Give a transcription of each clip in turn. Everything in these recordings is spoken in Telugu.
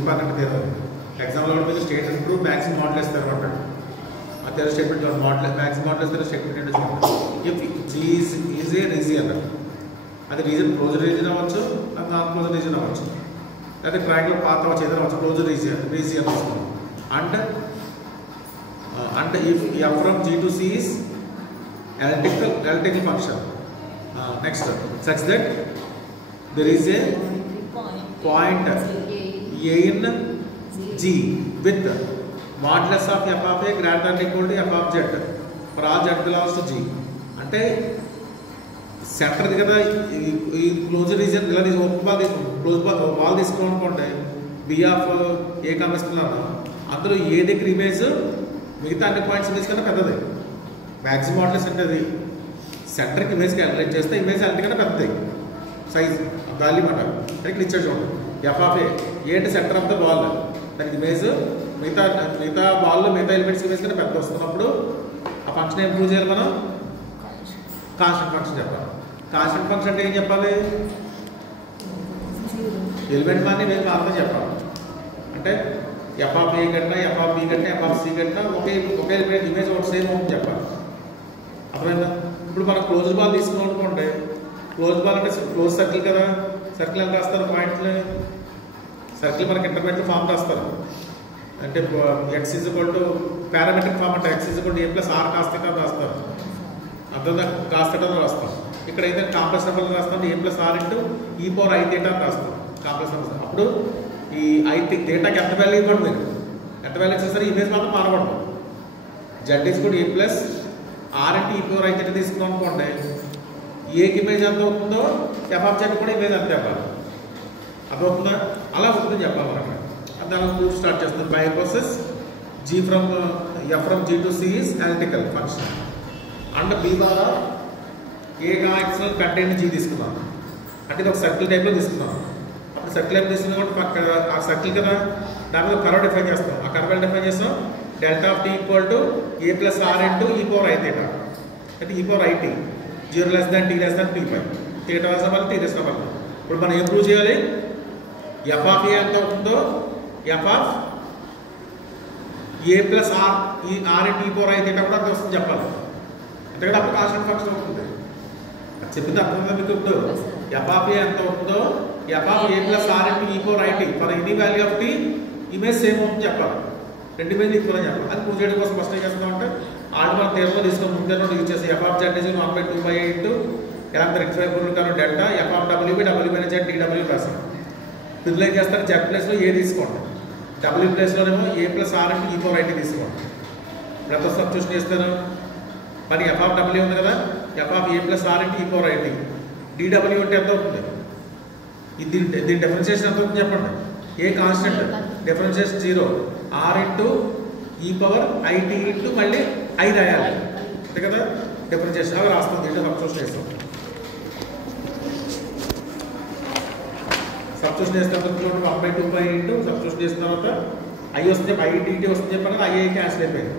ఇంపార్టెంట్ తీరు ఎగ్జామ్లో మీకు స్టేట్మెంట్ ప్రూఫ్ మ్యాక్సిమం మోడల్ ఇస్తారు అంటాడు. ఆ Telugu statement model maximum model ఇస్తారు స్టేట్మెంట్ ఏంటో చూడండి. If G is a region, అది రీజన్ క్లోజర్ రీజన్ అవ్వచ్చు, అది నాన్ క్లోజర్ రీజన్ అవ్వచ్చు, లేకపోతే ట్రాక్లో పాత అవ్వచ్చు, ఏదైనా అవ్వచ్చు. క్లోజర్ రీజియన్ వస్తుంది. And if F from G to C is electrical function. Next such that there is a point A in G with modulus of f of a greater than or equal to f of z for all z belongs to G. అంటే సెంటర్ కదా ఈ క్లోజర్ రీజియన్ ఇలా ఓపెన్ బాల్ తీసుకోవాలనుకుంటే బి ఆఫ్ ఏ కమిస్తున్నాను, అందులో ఏ దగ్గర ఇమేజ్ మిగతా అన్ని పాయింట్స్ ఇమేజ్ కన్నా పెద్దది. మ్యాక్సిమం మోడల్స్ అంటే అది సెంటర్కి ఇమేజ్ క్యాలిక్యులేట్ చేస్తే ఇమేజ్ అన్నిటికన్నా పెద్దది సైజ్ వాల్యూ మాట. ఇక్కడ ఇచ్చాడు చూడండి, ఎఫ్ ఆఫ్ ఏ అంటే సెంటర్ ఆఫ్ ద బాల్, దానికి ఇమేజ్ మిగతా బాల్లో మిగతా ఎలిమెంట్స్ ఇమేజ్ కన్నా పెద్ద వస్తున్నప్పుడు ఆ ఫంక్షన్ ఏం ప్రూవ్ చేయాలి మనం? కాన్స్టెంట్ ఫంక్షన్ చెప్పాలి. కాన్స్టెంట్ ఫంక్షన్ అంటే ఏం చెప్పాలి? ఎలిమెంట్ మాన్ని మేము కాదు చెప్పాలి. అంటే ఎఫ్ ఆఫ్ ఏ కన్నా ఎఫ్ ఆఫ్ బి కన్నా ఎఫ్ ఆఫ్ సి కన్నా ఒకే ఇమేజ్ ఒకటి సేమ్ అవుతుంది చెప్పాలి. అర్థమైందా? ఇప్పుడు మనం క్లోజ్ బాల్ తీసుకోవాలనుకుంటే క్లోజ్ బాల్ అంటే క్లోజ్ సర్కిల్ కదా, సర్కిల్ ఎంత రాస్తారు పాయింట్లు? సర్కిల్ మనకి ఇంటర్మీడియట్ ఫామ్ రాస్తారు. అంటే x is equal to parametric form అంటే x is equal to A plus r cos theta రాస్తారు. అర్థంగా కాస్ థీటా రాస్తాం. ఇక్కడ అయితే కాంప్లెక్స్ నెంబర్ రాస్తాం ఏ ప్లస్ ఆర్ ఇంటూ ఈ పవర్ ఐ థీటా రాస్తాం కాంప్లెక్స్ నెంబర్. అప్పుడు ఈ ఐ థీటాకి ఎంత వాల్యూ ఇవ్వండి, మీరు ఎంత వాల్యూ ఇచ్చేసరి ఇమేజ్ మాత్రం మారబడదు. జెడ్ ఈజ్ కూడా ఏ ప్లస్ ఆర్ ఇంటూ ఈ పవర్ ఐ థీటా తీసుకున్నాం అనుకోండి, ఏకి ఇమేజ్ ఎంత అవుతుందో ఎఫ్ ఆఫ్ జెడ్ కూడా ఇమేజ్ అంత చెప్పాలి. అర్థమవుతుందా? అలా అవుతుందని చెప్పాలి అన్నమాట. దాని ప్రూఫ్ స్టార్ట్ చేస్తుంది. By process G from F from G to C is analytical function and B ద్వారా ఏ కాన్స్టెంట్ కంటెంట్ జీ తీసుకున్నాం. అంటే ఇది ఒక సర్కిల్ టైప్లో తీసుకున్నాం. అప్పుడు సర్కిల్ టైప్ తీసుకున్నా కూడా ఆ సర్కిల్ కదా, దాని మీద కర్వ్ డిఫైన్ చేస్తాం. ఆ కర్వ్ డిఫైన్ చేస్తాం delta of T equal to A plus are into ఈ పవర్ ఐ థీటా. అంటే E power I T 0 less than T less than T pi theta రాసిన వల్ల టీ రాసిన వల్ల. ఇప్పుడు మనం ఏం ప్రూవ్ చేయాలి? ఎఫ్ ఆఫ్ ఏ ఎంత అవుతుందో F of A plus R E R into ఈ పవర్ ఐ థీటా కూడా అంత వస్తుంది చెప్పాలి. అంతేకాదు అప్పుడు కాన్స్టెంట్ ఫంక్షన్ అవుతుంది. చెప్పింది అర్థమైందా మీకు? ఇప్పుడు ఎఫ్ ఆఫ్ ఏ ఎంత అవుతుందో F of A plus are into ఈ power i t for any value of t image same అవుతుంది చెప్పాలి. రెండు ఇమేజ్ ఈక్వల్ అని చెప్పాలి. అది ప్రూవ్ చేయడం కోసం ఫస్ట్ ఏం చేస్తామంటే ఆల్టర్నేట్ టేబుల్ తీసుకొని ముందే యూజ్ చేసి F of Z is 1/2 into ఎలా రెక్టిఫై కాను delta F of W by W by Z W రాస్తాం. ఇందులో ఏం చేస్తారు? జెడ్ ప్లేస్లో ఏ తీసుకోండి, డబ్ల్యూ ప్లేస్లోనేమో ఏ ప్లస్ ఆర్ ఇంటూ ఈ పవర్ ఐటీ తీసుకోండి. ఎంత సబ్స్టిట్యూషన్ చేస్తారు? మరి ఎఫ్ ఆఫ్ డబ్ల్యూ ఉంది కదా, F of A plus are into ఈ పవర్ ఐటీ డబ్ల్యూ అంటే ఎంత అవుతుంది? దీని డిఫరెన్షియేషన్ ఎంత అవుతుంది చెప్పండి? A constant differentiation 0 R into ఈ పవర్ ఐటీ ఇంటూ మళ్ళీ ఐ రాయాలి అంతే కదా. డిఫరెన్షియేషన్ అవి రాస్తాం. దీంట్లో సబ్స్టిట్యూషన్ చేస్తాం. సబ్స్టిట్యూషన్ చేస్తే 1/2 ఇంటూ సబ్స్టిట్యూషన్ చేసిన తర్వాత ఐ వస్తుంది, ఐటీ వస్తుంది చెప్పాలి. ఐఐ క్యాన్సిల్ అయిపోయింది.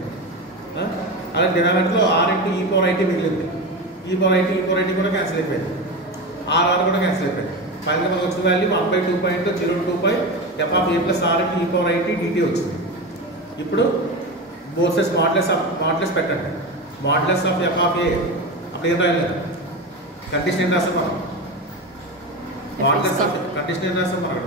అలా డినామినేటర్లో ఆర్ ఇంటూ ఈ పవర్ ఐటీ మిగిలింది. ఈ పవర్ ఐటీ కూడా క్యాన్సిల్ అయిపోయింది. ఆర్ కూడా క్యాన్సిల్ అయిపోయింది. ఫైనల్గా మనకు వచ్చిన value 1/2 into 0 F of A plus are into ఈ పవర్ ఐటీ డిటీ వచ్చింది. ఇప్పుడు బోత్ సైడ్స్ మాడ్యులస్ పెట్టండి. Modulus of F of A అప్పుడు ఏం రాయలేదు, కండిషన్ ఏం రాస్తాం మనం? మాడ్యులస్ ఆఫ్ కండిషన్ ఏం రాస్తాం మనం?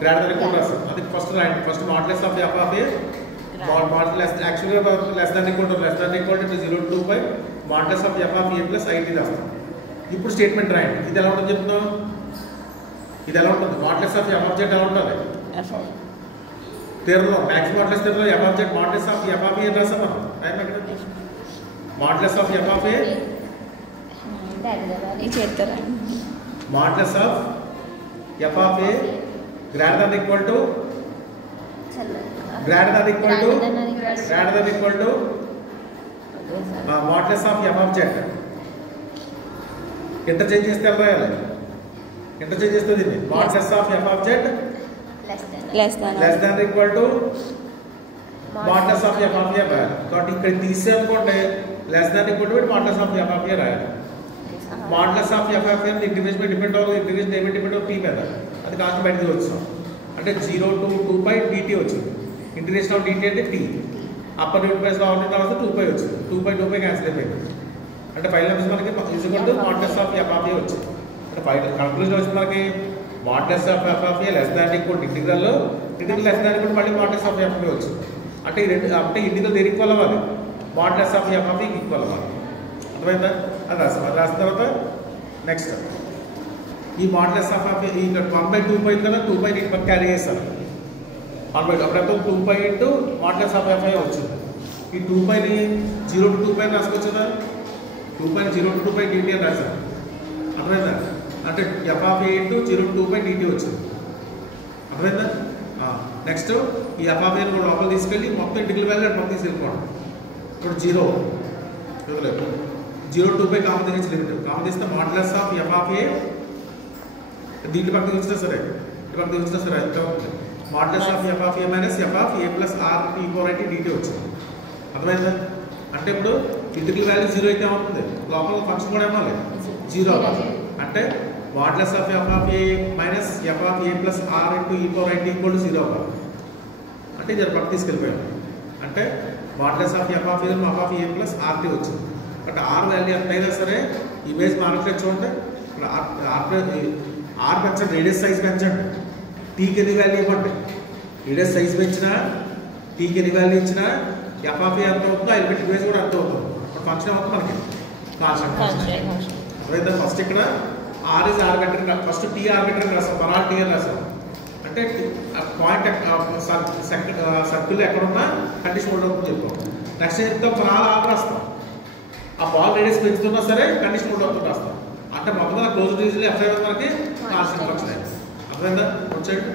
గ్రేటర్ దెన్ ఈక్వల్ రాస్తాం. అది ఫస్ట్ రాయండి. First modulus of F of a యాక్చువల్గా less than equal to 0 modulus of F of A plus i t రాస్తాం. ఇప్పుడు స్టేట్మెంట్ రాయండి. ఇది ఎలా ఉంటుంది చెప్తున్నాం? ఇది ఎలా ఉంటుంది? Modulus of F of z ఎలా ఉంటుంది? తీరులో మ్యాక్సిమం మాడ్యులస్ తీరులో f of z modulus of F of a రాస్తాం మనం. Modulus of F of a modulus of F of a greater than equal to modulus of F of z. Interchange చేస్తే ఎలా రాయాలి? ఇంటర్చేంజ్ చేస్తే దీన్ని modulus of F of z less than equal to modulus of F of a రాయాలి. కాబట్టి ఇక్కడ తీసే అనుకోండి less than equal to modulus of F of a రాయాలి. Modulus of F of a integration depend అవ్వాలి. ఇంటిగ్రేషన్ ఏమి డిపెండ్ అవుతుంది? టీ మీద. అది కాన్స్టెంట్ బయటకు వచ్చాం అంటే 0 to 2π dt వచ్చింది. ఇంటిగ్రేషన్ ఆఫ్ dt అంటే t. Upper limit plus lower limit తర్వాత 2π వచ్చింది. 2π క్యాన్సిల్ అయిపోయింది. అంటే ఫైనల్ ఆన్సర్ మనకి equal to modulus of f of a వచ్చింది. అంటే ఫైనల్ కన్క్లూజన్ వచ్చి మనకి modulus of f of a less than equal to integral less than equal మళ్ళీ modulus of f of a వచ్చింది. అంటే ఈ రెండు అంటే ఇంటిగ్రల్ దేనికి ఈక్వల్ అవ్వాలి? Modulus of f of a equal అవ్వాలి. అర్థమైందా? అది రాసిన తర్వాత నెక్స్ట్ ఈ మాడ్యులస్ ఆఫ్ f ఈ 1/2π కదా 2π ని పక్క క్యారీ చేస్తారు 1/2 అప్పుడు 2π ఇంటూ మాడ్యులస్ ఆఫ్ f వచ్చింది. ఈ 2π ని 0 to 2π రాసుకోవచ్చు కదా 2π ని 0 to 2π dt అని రాశారు. అర్థమైందా? అంటే f of a into 0 to 2π dt వచ్చింది. అర్థమైందా? నెక్స్ట్ ఈ f ఆఫ్ a ని లోపల తీసుకెళ్ళి మొత్తం ఇంటిగ్రల్ వాల్యూ పక్కన తీసుకెళ్ళిపోండి. ఇప్పుడు 0 to 2π కామన్ తీసి లిమిట్ కామన్ తీస్తే modulus of f of a దీంట్లో పక్కన తీసుకొచ్చినా సరే పక్కన తీసుకొచ్చినా సరే ఎంత అవుతుంది? Modulus of f of a minus f of a plus r e power i dt వచ్చింది. అర్థమైందా? అంటే ఇప్పుడు ఇంటిగ్రల్ వాల్యూ 0 అయితే ఏమవుతుంది? లోపల ఫంక్షన్ కూడా ఏమో 0 అవ్వాలి. అంటే modulus of f of a minus f of a plus r into e power i t equal to 0 అవ్వాలి. అంటే ఇది పక్కన తీసుకెళ్ళిపోయాం. అంటే modulus of f of a f of a plus r t వచ్చింది. అంటే r వాల్యూ ఎంత అయినా సరే ఇమేజ్ మారట్లేదు చూడండి. r పెంచండి, రేడియస్ సైజ్ పెంచండి, టీకి ఎన్ని వాల్యూ ఇవ్వండి. రేడియస్ సైజ్ పెంచినా టీకి ఎన్ని వాల్యూ ఇచ్చినా f ఆఫ్ a ఎంత అవుతుందో ఐల్ పెట్టి ఇమేజ్ కూడా అంత అవుతుంది. ఇప్పుడు ఫంక్షన్ అవుతుంది మనకి కాన్స్టెంట్ ఫంక్షన్. అదైతే ఫస్ట్ ఇక్కడ r is arbitrary first t arbitrary రాస్తాం పరాల్ t అని రాస్తాం. అంటే పాయింట్ సర్కిల్ ఎక్కడున్నా కండిషన్ హోల్డ్ అవుతుంది చెప్తాం. నెక్స్ట్ ఏం చెప్తాం? పరాల్ r రాస్తాం. ఆ బాల్ రేడియస్ పెంచుతున్నా సరే కండిషన్ హోల్డ్ అవుతుంది రాస్తాం. అంటే మొత్తం క్లోజ్ రీజన్ ఎఫ్ మనకి కాన్స్టెంట్ ఫంక్షన్ అయింది. అర్థమైందా? వచ్చేయండి.